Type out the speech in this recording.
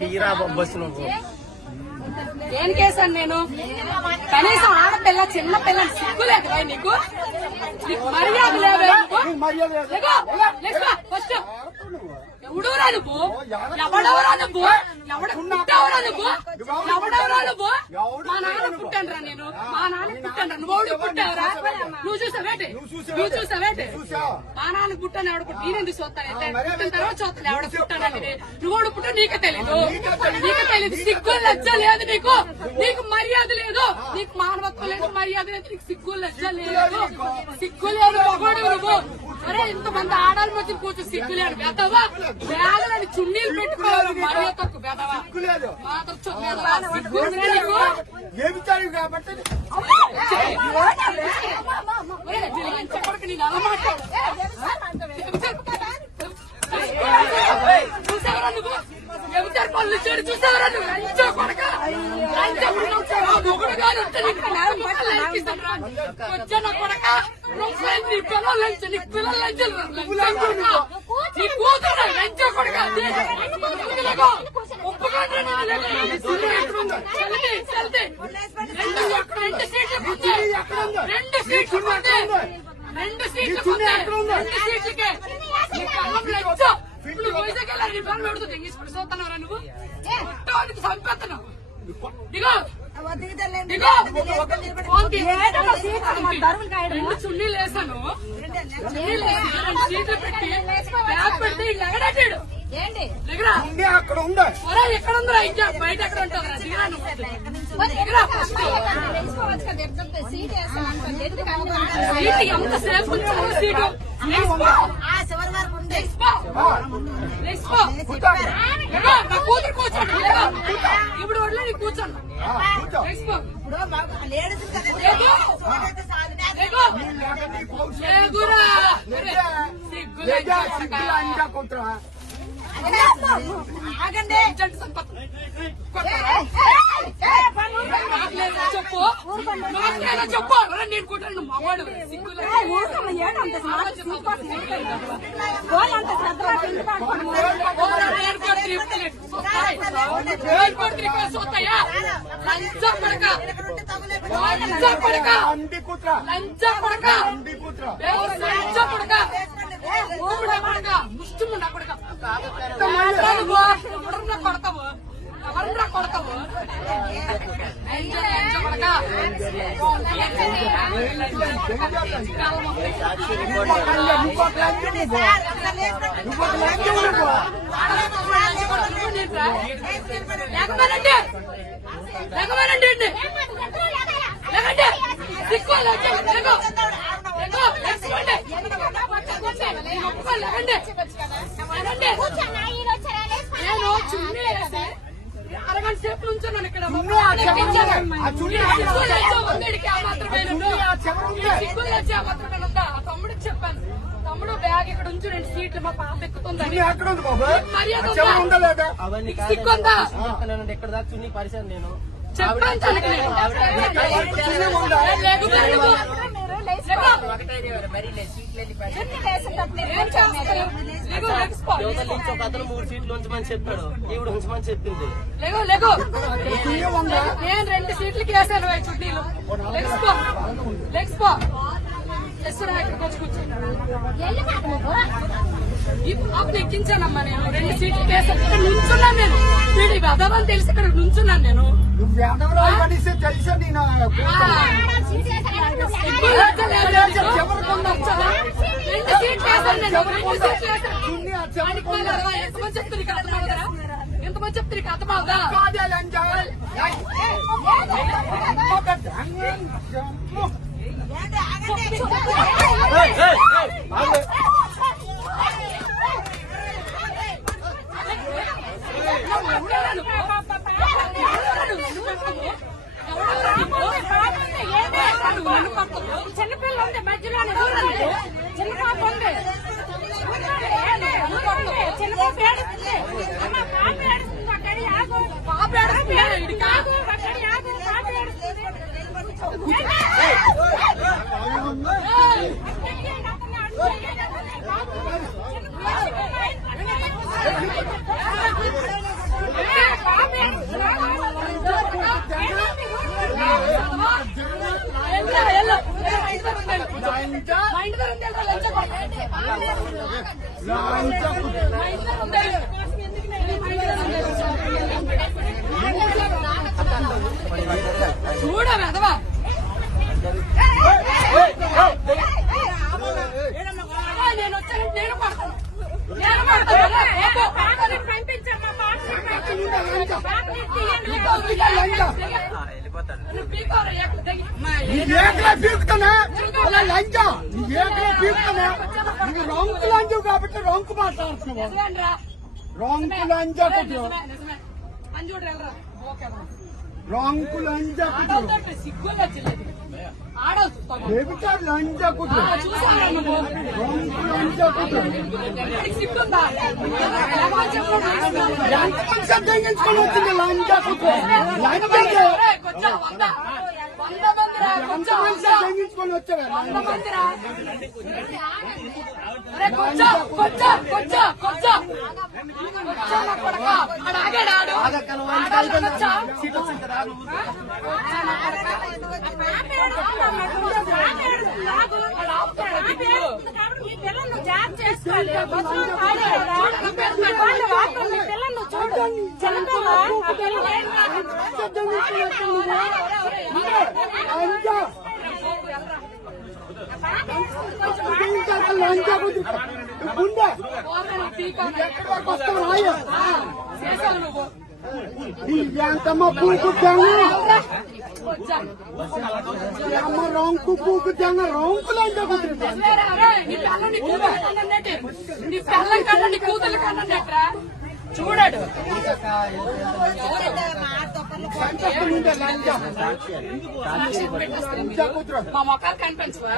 తీరా బొబ్బొచ్చు నువ్వు ఏం కేసాను నేను? కనీసం ఆడపిల్ల చిన్న పిల్లని సిగ్గులేదు నీకు? మర్యాద లేదా? ఫస్ట్ ఎవడవరా నువ్వు? ఎవడవరా నువ్వు? పుట్టావరా నువ్వు? ఎవడవరా నువ్వు? మా నాన్న పుట్టానురా నేను. మా నాన్న పుట్టాను. నువ్వు పుట్టావరా? నువ్వు చూసావేంటి? నువ్వు చూసావేంటి? మా నాన్న పుట్టాను. ఎవడ పుట్టి నేనెందుకు చూస్తానైతే? పుట్టిన తర్వాత చూస్తాను ఎవడ పుట్టానని. నువ్వు పుట్టా నీకే తెలీదు. నీకే తెలీదు. సిగ్గు లజ్జ లేదు నీకు. నీకు మర్యాద లేదు. నీకు మానవత్వం లేదు, మర్యాద లేదు. నీకు సిగ్గు లజ్జ లేదు. సిగ్గు లేదు మగోడు నువ్వు. అరే ఇంతమంది ఆడాలి వచ్చి కూర్చో సిగ్గు లేదు. వెదవా వేలని చున్నీలు పెట్టుకోవాలి. మర్యాద తక్కువ వెదవా సిగ్గు చెప్పడానికి నేను అలా మాట్లాడు. చూసావరా నువ్వు? ఎవరు పనులు చేయడు చూసావరా నువ్వు? లంచో కొడక మొగుడు గారు వచ్చాను కొడక. నీ పిల్లలు లంచ, నీ పిల్లలు లంచాలు నీ కూతురు లంచో కొడక. ఒప్పుకోండి రెండు సీట్లు సీట్లకే ఇప్పుడు వైజాగ్ నీ పనులు పెడుతుంది. ఇంగ్లీష్ చూస్తున్నారా నువ్వు? చంపేస్తున్నావు. దిగో రెండు చున్నీలు వేసాను. రెండు సీట్లు పెట్టి బ్యాగ్ పెడితే ఎగడాడు. అక్కడ ఉందా? ఎక్కడ ఉందా? ఇంకా బయట ఎక్కడ ఉంటుందా? ఎంత సేపు ఉంచారు సీటు? నా కూతురు కూర్చోండి. ఇప్పుడు వడ్లే నీ కూర్చోండి. చెప్పు చెప్పు నేను కొట్టాను మగవాడు సోతాయా లంచ పడక లంచ పడక లంచ పడక లంచ పడక పడక ముష్టి కొడక ఎవరన్నా కొడతావు ఎవరన్నా కొడతావు లేకమనండి లేకమనండి లేకండి సిక్కువాలి నేను చున్నీ వేసి అరగంట సేపు నుంచున్నాను ఇక్కడ. తమ్ముడికి చెప్పాను, తమ్ముడు బ్యాగ్ ఇక్కడ ఉంచు, 2 సీట్లు మా పాప ఎక్కుతుంది. సిగ్గుందా? ఎక్కడ దాకా చున్నీ పరిచయం నేను చెప్పాను. అతను 3 సీట్లు ఉంచమని చెప్పాడు, ఈవిడ ఉంచమని చెప్పింది. నేను 2 సీట్లకి వేసాను చుట్టీలు. ఇక్కడికి వచ్చి కూర్చున్నాను. ఈ పాపను ఎక్కించానమ్మా నేను. 2 సీట్లకి వేసాను. ఇక్కడ నుంచున్నాను నేను. వీడి వెదవని తెలిసి ఇక్కడ నుంచున్నాను నేను. ఎంతమంది చెప్తారు ఇక అర్థమవుదా? చిన్నపిల్ల ఉంది మధ్యలో చిన్న పాప ఉంది. చిన్న పాప ఏడుస్తుంది. పాప ఏడుస్తుంది. అక్కడి ఆగు. పాప ఏడుస్తుంది. అక్కడి ఆగు. పాప ఏడుస్తుంది. మా ఇంటి దగ్గర ఉంది లంచ కొడక. మా ఇంటి దగ్గర ఉంది. చూడ వెదవా నేను వచ్చాను. నేను పడతాను. నేను పీకుతానా లంచా పీకుతానా ఇది రొంకు లంచు కాబట్టి రొంకు మాట్లాడుతున్నావు రొంకు లంచా కొట్టు రొంకు లంచా కొట్టు సిగ్గుగా డెబిటార్ లంచా కొట్టు రొంకు లంచా కొట్టు సిగ్గుందా ఎంతమంది శబ్దించుకొని వచ్చింది లంచా కొట్టు లంచా ఎంతమంది శబ్దించుకొని వచ్చారా లంచా కొట్టు గుండె వస్తావు రాయ ఎంతమ్మ పూకుతాను అమ్మ రొంకు పూకుతాను రొంకు లంచా కొట్టు నీ పిల్లం కన్నా నీ కూతుల కన్నా చూడాడు మా మొక్కలు కనిపించవా